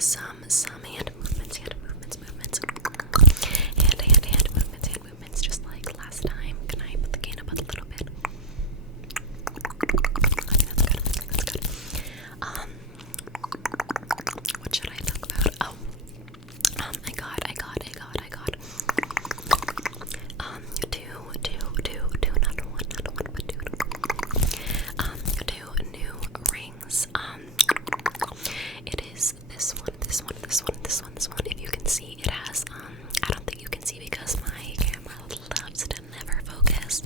some hand movements, hand movements, just like last time. Can I put the gain up a little bit? That's good. What should I talk about? Oh, I got two new rings. It is this one. If you can see, it has, I don't think you can see because my camera loves to never focus.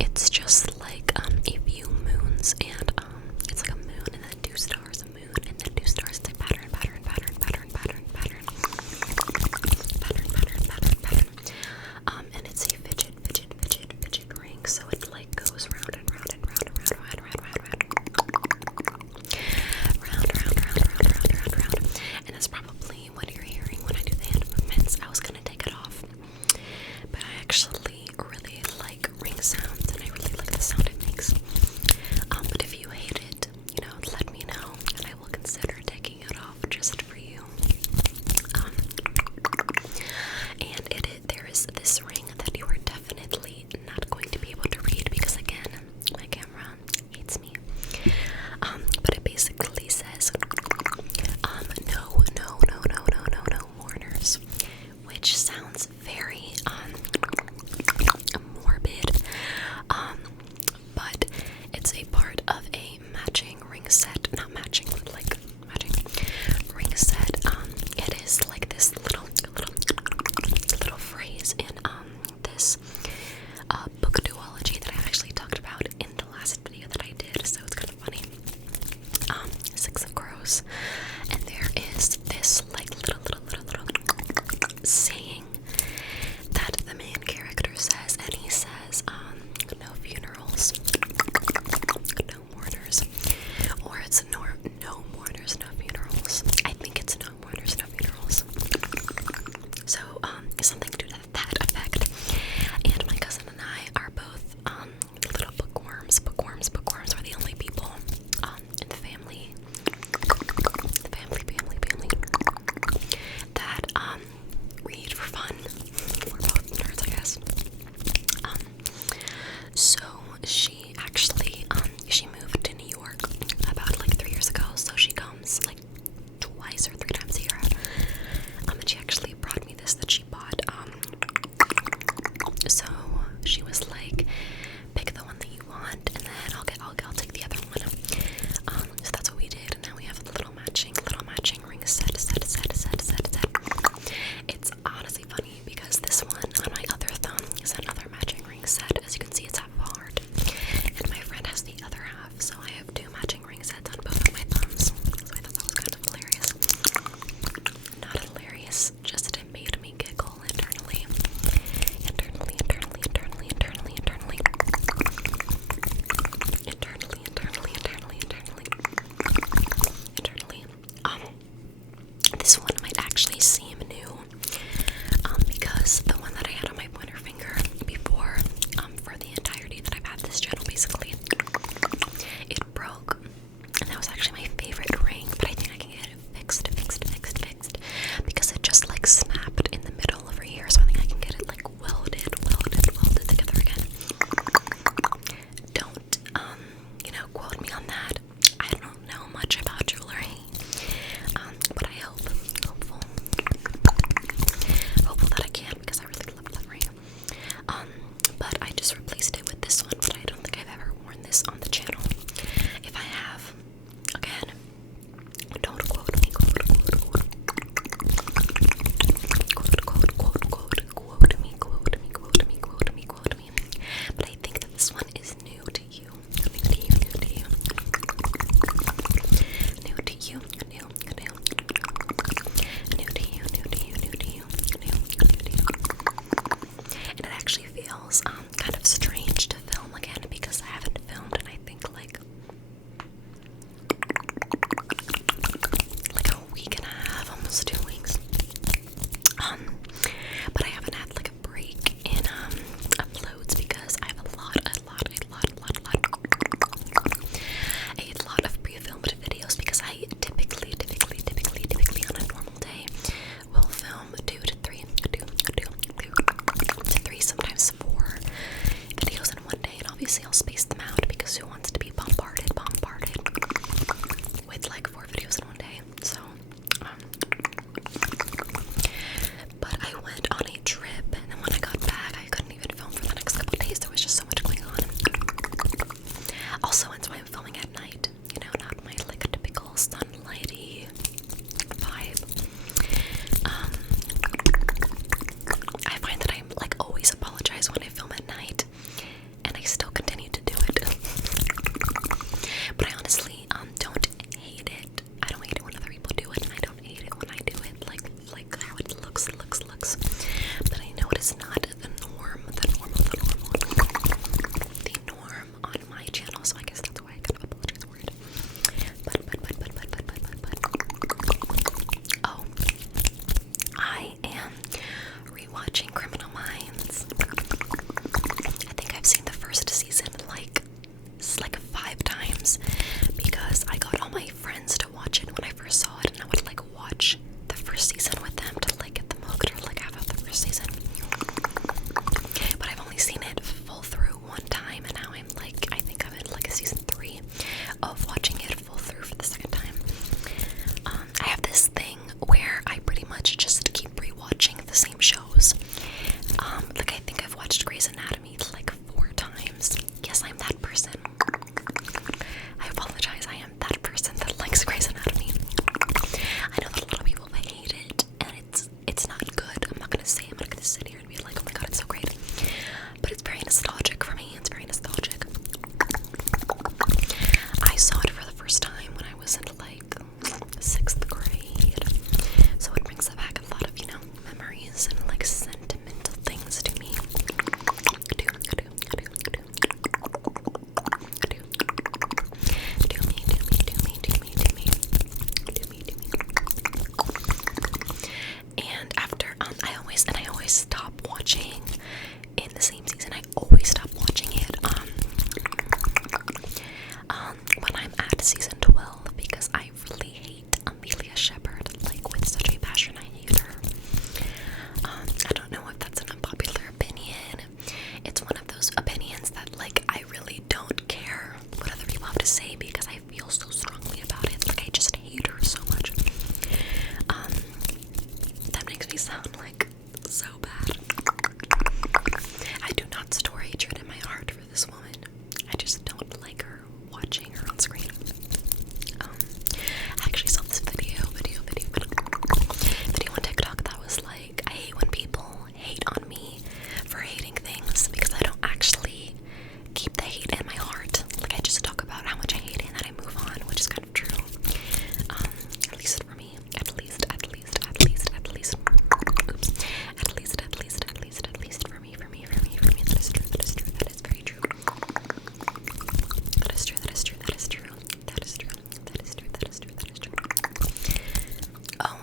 It's just like, a few moons, and, it's like a moon, and then 2 stars, a moon, and then 2 stars. It's like pattern. And it's a fidget ring, so it like goes round and round. And that's probably what you're hearing when I do the hand movements. I was gonna take it off, but I actually really like ring sounds, and I really like the sound it makes. But if you hate it, let me know, and I will consider taking it off just for you. And there is this ring that you are definitely not going to be able to read because, again, my camera hates me. But it basically says, no mourners, which sounds very, morbid, but it's a part of a matching ring set, not matching, but like matching ring set. It is like this little phrase in, this, book duology that I actually talked about in the last video that I did, so it's kind of funny. 6 of Crows, and there is this like little saying that the main character says, and he says, no funerals, no mourners, or it's no mourners, no funerals. I think it's no mourners, no funerals. So, something to that effect. And my cousin and I are both, little bookworms. We're the only people, in the family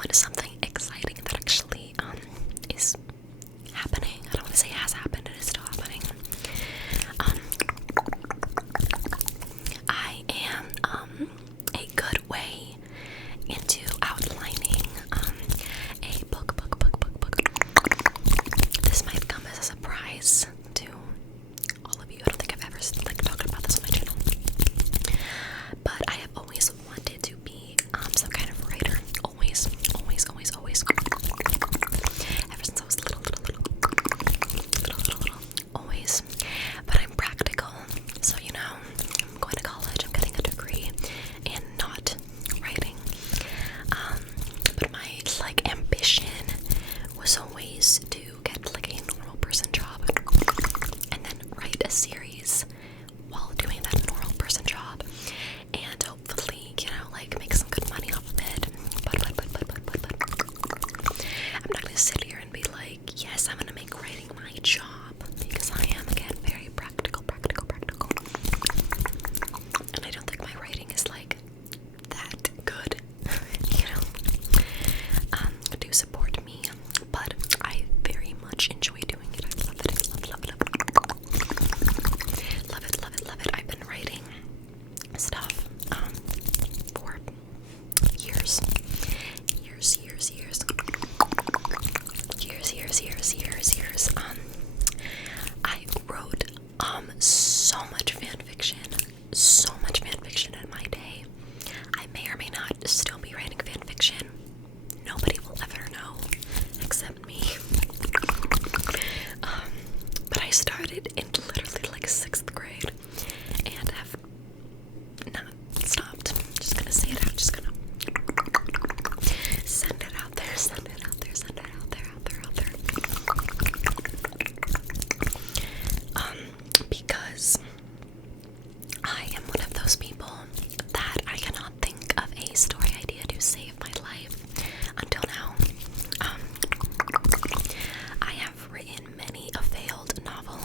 on to something exciting that actually is happening. I don't want to say has happened, it is still happening. I am a good way into outlining a book. This might come as a surprise to all of you. I don't think I've ever talked about this on my channel, but I have always wanted to be some kind of writer. Always. Ever since I was little. Always. But I'm practical, so you know, I'm going to college, I'm getting a degree in not writing. But my ambition was always to get like a normal person job and then write a series while doing that normal person job, and hopefully, you know, make some good money off of it. But I'm not gonna sit here and be like, yes, I'm gonna make writing my job, because I am, again, very practical. And I don't think my writing is that good. You know, do support me, but I very much enjoy doing it. I love it. I've been writing stuff for years. I wrote so much fan fiction in my day. I may or may not still be writing fan fiction. Nobody will ever know except me. But I started in literally 6th grade and have not stopped. Just gonna say it out, just gonna send it out there. Because I am one of those people that I cannot think of a story idea to save my life until now. I have written many a failed novel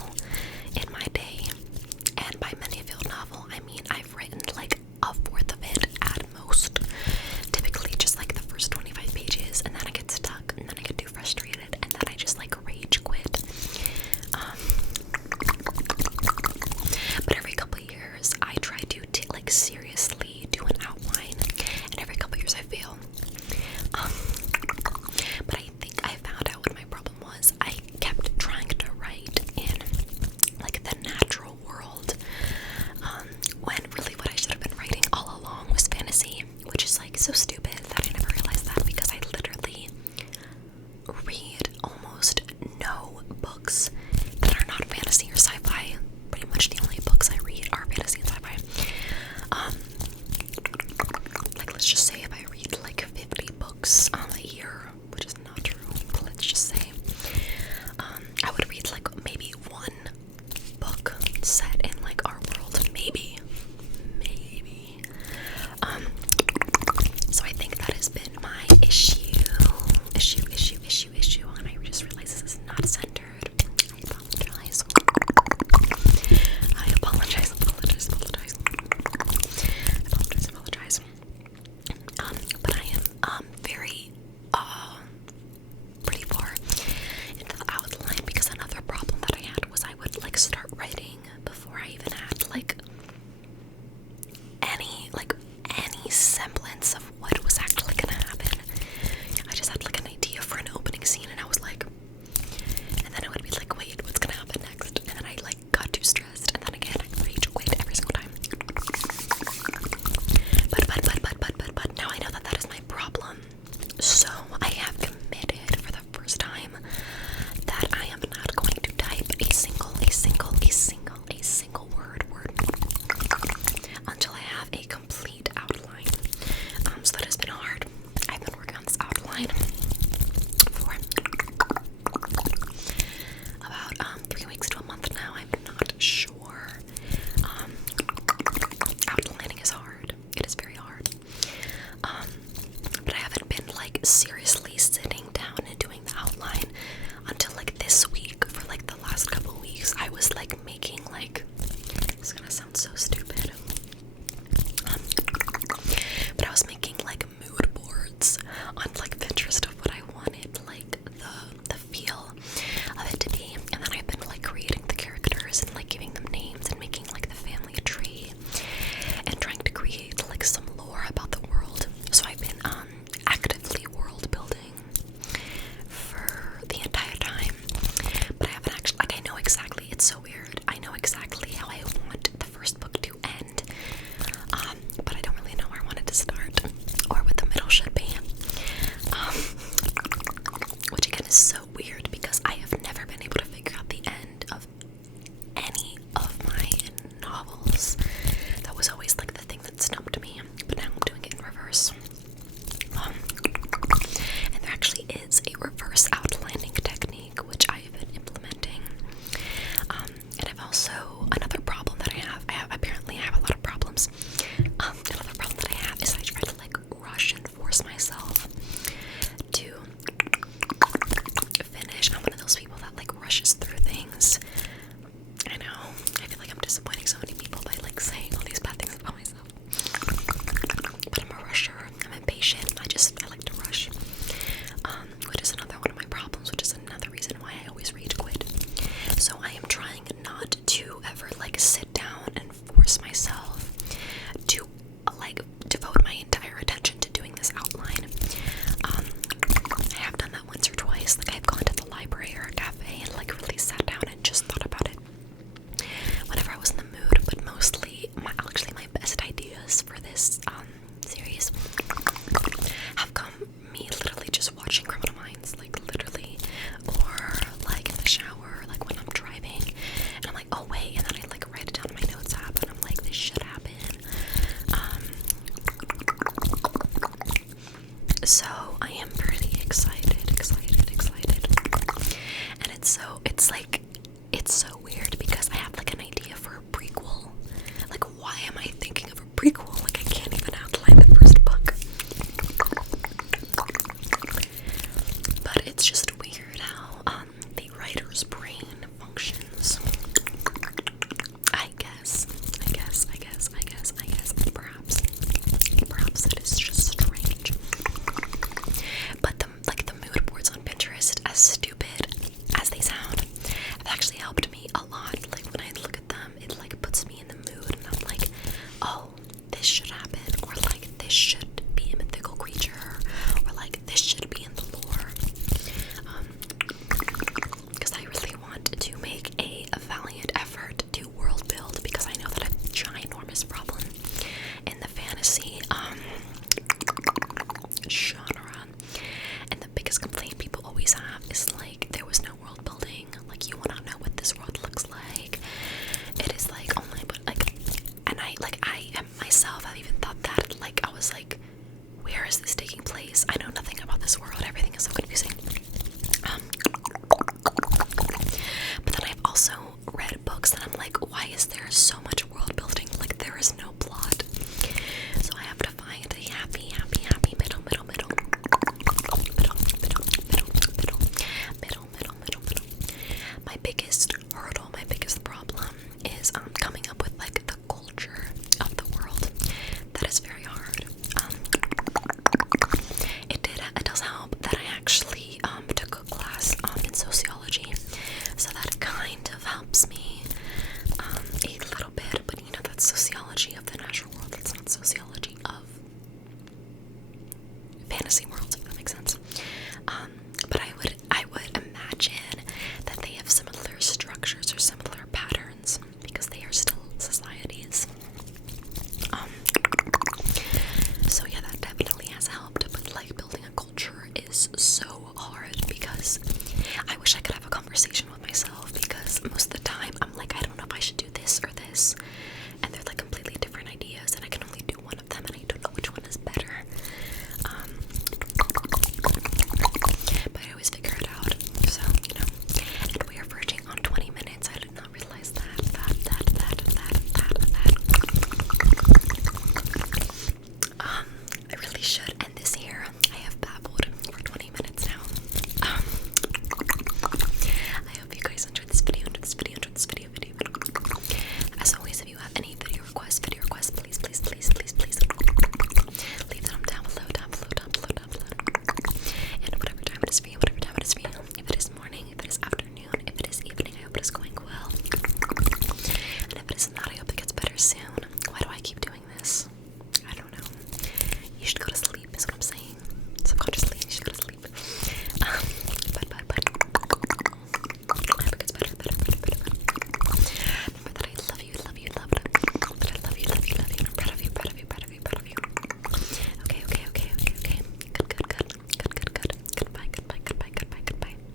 in my day, and by many a failed novel, I mean I've written a fourth of it at most. Typically just the first 25 pages, and then I get stuck, and then I get too frustrated, and then I just rage quit. But every couple of years, I try to seriously do an outline, and every couple of years I fail. But I think I found out what my problem was. I kept trying to write in the natural world, when really what I should have been writing all along was fantasy, which is so stupid that I never realized that, because I literally read almost no books that are not fantasy or sci-fi. Pretty much the only books I read are fantasy and sci-fi. Let's just say if I read 50 books a year, which is not true, but let's just say I would read maybe one book set in our world, maybe. So I think that has been my issue, and I just realized this is not centered. I apologize. But I am very pretty far into the outline, because another problem that I had was I would start writing before I even had any semblance of what was actually gonna happen. I just had an idea for an opening scene, and I was and then I would be wait, what's gonna happen next? And then I got too stressed, and then again I rage quit every single time. But now I know that that is my problem. So I have committed for the first time that I am not going to type a single word until I have a complete outline. So that has been hard. I've been working on this outline for about 3 weeks to a month now. I'm not sure. Outlining is hard. It is very hard. But I haven't been seriously sitting down and doing the outline until this week. For the last couple weeks, I was making it's gonna sound so stupid. But I was making mood boards on really should